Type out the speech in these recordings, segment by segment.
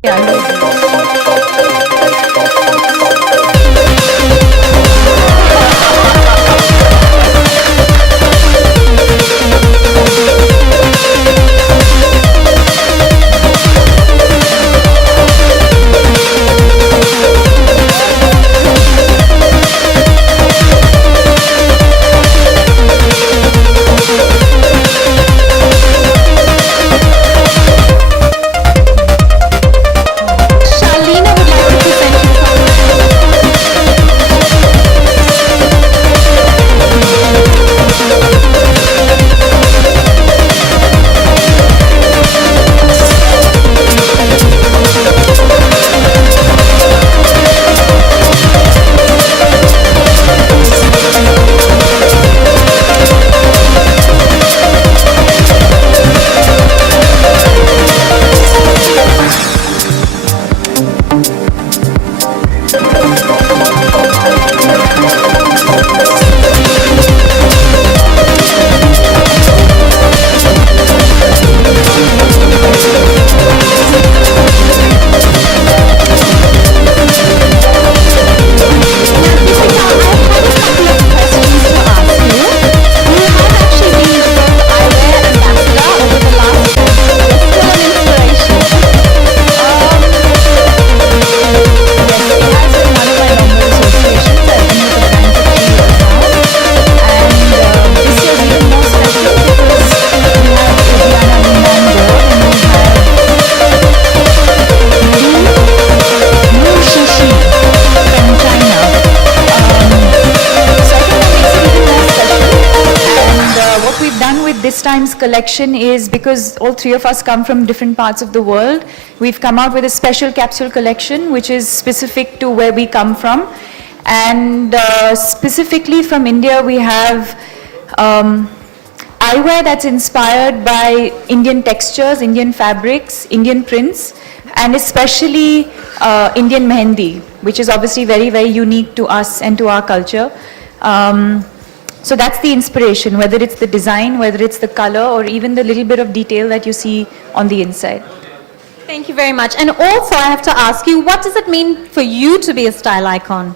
Shalina would like to present you this time's collection is, because all three of us come from different parts of the world, we've come out with a special capsule collection which is specific to where we come from. And specifically from India, we have eyewear that's inspired by Indian textures, Indian fabrics, Indian prints, and especially Indian mehendi, which is obviously very, very unique to us and to our culture. So that's the inspiration, whether it's the design, whether it's the color, or even the little bit of detail that you see on the inside. Thank you very much. And also I have to ask you, what does it mean for you to be a style icon?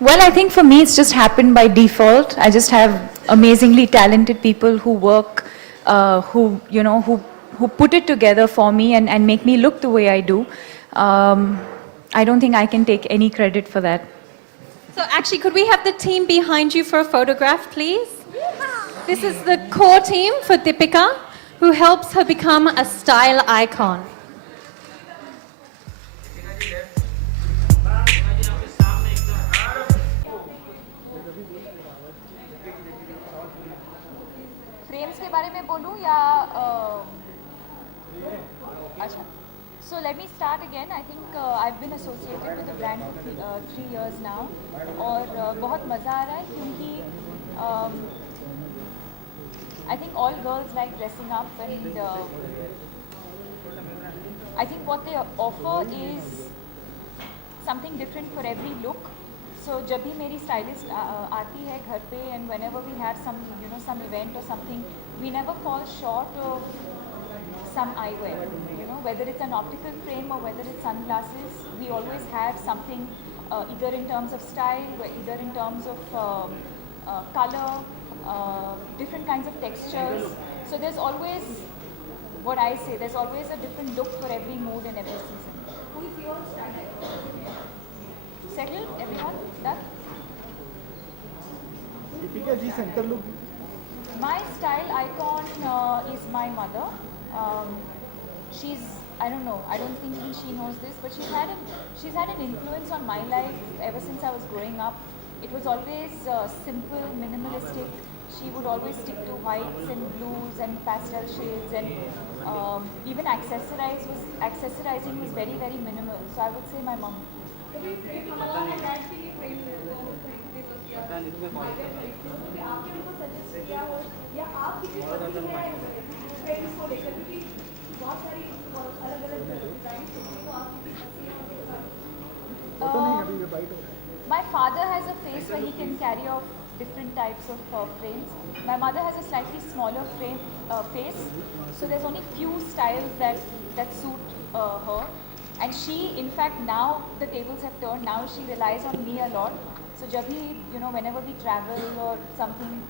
Well, I think for me it's just happened by default. I just have amazingly talented people who work, who put it together for me and make me look the way I do. I don't think I can take any credit for that. So actually, could we have the team behind you for a photograph, please? This is the core team for Deepika, who helps her become a style icon. Frames के बारे में बोलूँ या अच्छा. So let me start again. I think I've been associated with the brand for 3 years now, और बहुत मज़ा आ रहा है क्योंकि I think all girls like dressing up, and I think what they offer is something different for every look. So जब भी मेरी stylist आती है घर पे, and whenever we have some event or something, we never fall short of some eyewear, whether it's an optical frame or whether it's sunglasses. We always have something, either in terms of style, or either in terms of color, different kinds of textures. So there's always, what I say, there's always a different look for every mood and every season. Who is your style icon? Settled, everyone? Done? Deepika ji, center look. My style icon is my mother. She's, I don't know, I don't think even she knows this, but she's had an influence on my life ever since I was growing up. It was always simple, minimalistic. She would always stick to whites and blues and pastel shades, and even accessorizing was very, very minimal. So I would say my mom. My father has a face where he can carry off different types of frames. My mother has a slightly smaller face, so there's only few styles that suit her. And she, in fact, now the tables have turned. Now she relies on me a lot. So jab bhi, whenever we travel or something,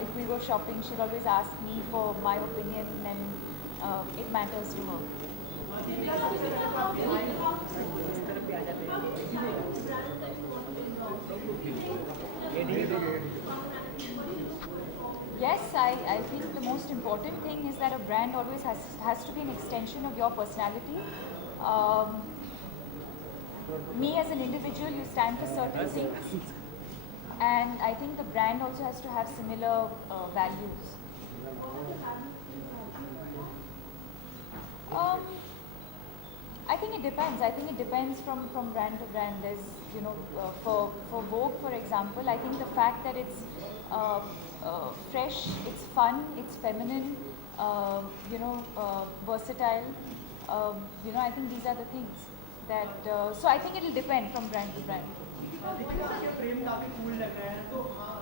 if we go shopping, she'll always ask me for my opinion, and it matters to her. Yes, I think the most important thing is that a brand always has to be an extension of your personality. Um, Me as an individual, you stand for certain things, and I think the brand also has to have similar values. Um, I think it depends. I think it depends from brand to brand. There's, for Vogue, for example, I think the fact that it's fresh, it's fun, it's feminine, versatile. I think these are the things that. So I think it'll depend from brand to brand. Deepika के frame काफी cool लग रहे हैं तो हाँ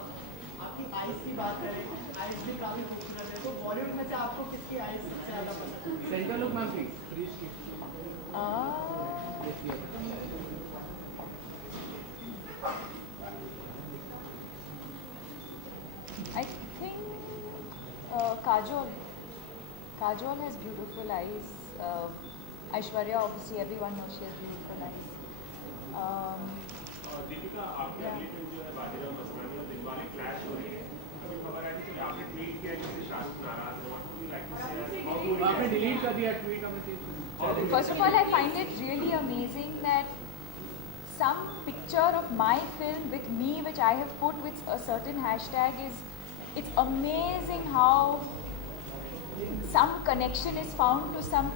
आपकी eyes की बात करें आइज भी काफी खूबसूरत है तो बॉलीवुड में से आपको किसकी आइज सबसे ज्यादा पसंद है centre look ma'am please I think Kajol. Kajol has beautiful eyes. Aishwarya, obviously, everyone knows she has beautiful eyes. Deepika आपकी अगली फिल्म जो है बाजीराव मस्तानी और दिलवाले क्लैश हो रही है अभी खबर आई थी कि आपने ट्वीट किया कि शाहरुख नाराज है what do you like to say आपने डिलीट कर दिया ट्वीट हमें First of all, I find it really amazing that some picture of my film with me, which I have put with a certain hashtag, it's amazing how some connection is found to some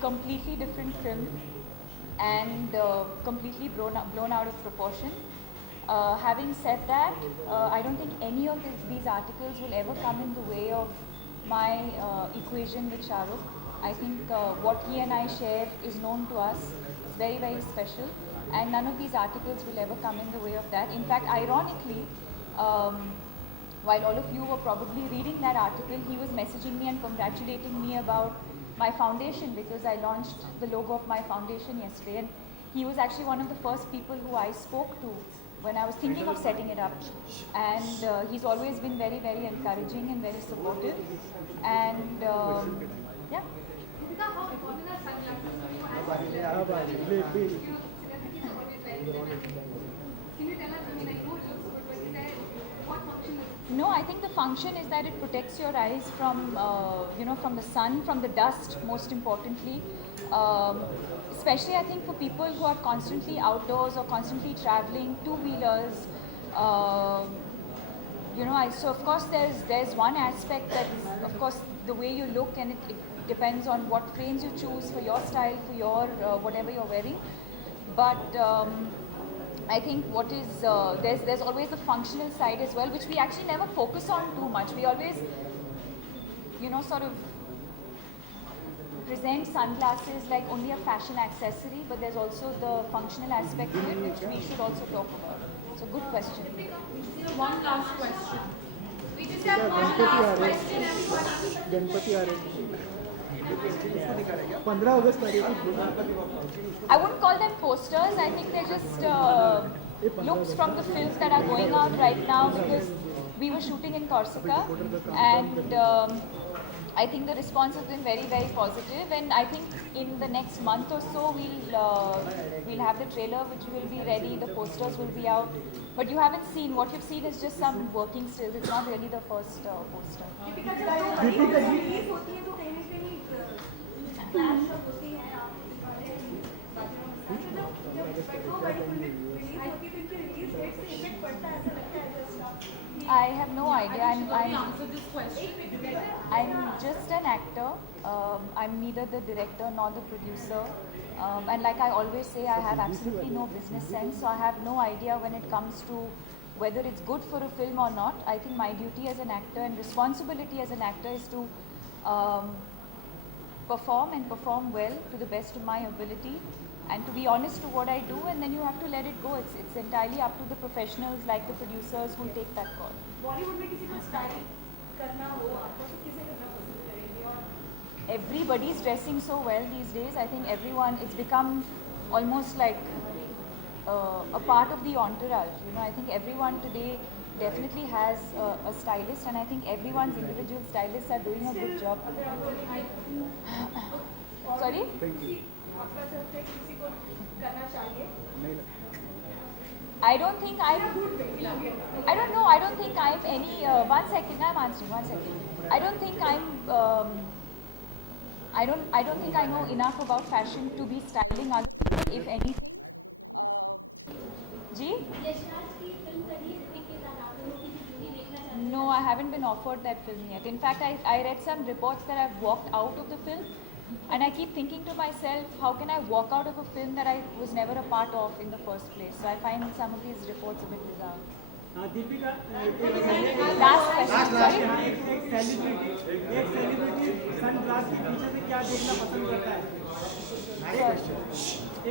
completely different film and completely blown out of proportion. Having said that, I don't think any of these articles will ever come in the way of my equation with Shah Rukh. I think what he and I share is known to us. It's very, very special. And none of these articles will ever come in the way of that. In fact, ironically, while all of you were probably reading that article, he was messaging me and congratulating me about my foundation because I launched the logo of my foundation yesterday. And he was actually one of the first people who I spoke to when I was thinking of setting it up. And he's always been very, very encouraging and very supportive. And yeah. How important are sunglasses for you as Can you tell us, I know it looks good, but is there, what function is it? No, I think the function is that it protects your eyes from, from the sun, from the dust, most importantly. Especially, I think, for people who are constantly outdoors or constantly traveling, two-wheelers. So of course there's one aspect that, of course, the way you look, and it depends on what frames you choose for your style, for your whatever you're wearing. But I think what is there's always the functional side as well, which we actually never focus on too much. We always, sort of present sunglasses like only a fashion accessory, but there's also the functional aspect to it, which we should also talk about. So good question. One last question. We just have one last question, everybody. Ganpati आ रहे हैं 15 अगस्त तारीख I wouldn't call them posters. I think they're just looks from the films that are going out right now, because we were shooting in Corsica, and I think the response has been very, very positive. And I think in the next month or so, we'll have the trailer, which will be ready. The posters will be out. But you haven't seen. What you've seen is just some working stills. It's not really the first poster. Deepika जब दो बड़ी release होती है तो कहीं ना कहीं clash होती है जब दो बड़ी रिलीज होती है तो इनकी रिलीज डेट से इफेक्ट पड़ता है ऐसा लगता है जैसा I have no idea. answer this question. I'm just an actor. I'm neither the director nor the producer. And like I always say, I have absolutely no business sense. So I have no idea when it comes to whether it's good for a film or not. I think my duty as an actor and responsibility as an actor is to perform and perform well to the best of my ability. and to be honest to what I do, and then you have to let it go. It's entirely up to the professionals like the producers who take that call. Bollywood में किसी को style करना हो आपको तो किसे करना पसंद करेंगे और Everybody's dressing so well these days. I think everyone, it's become almost like a part of the entourage. You know, I think everyone today definitely has a stylist, and I think everyone's individual stylists are doing a good job. Sorry? आपका सबसे किसी को करना चाहिए I don't think I don't know. I don't think I'm any. One second, I'm answering. One second. I don't think I'm. I don't think I know enough about fashion to be styling others, if any. Ji? No, I haven't been offered that film yet. In fact, I read some reports that I've walked out of the film, and I keep thinking to myself, how can I walk out of a film that I was never a part of in the first place? So I find some of these reports a bit bizarre. Deepika Last question, sorry. एक celebrity sunglass के पीछे से क्या देखना पसंद करता है?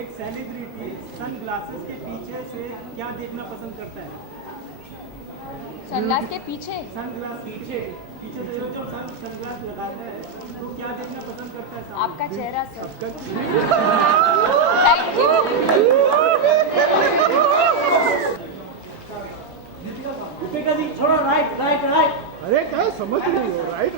एक सेलिब्रिटी सनग्लासेस के पीछे से क्या देखना पसंद करता है? सनग्लास के पीछे सनग्लास पीछे से जो सनग्लास लगाता है तो क्या देखना पसंद करता है? आपका चेहरा sir. Thank you. Deepika ji थोड़ा राइट। अरे क्या समझ नहीं हो राइट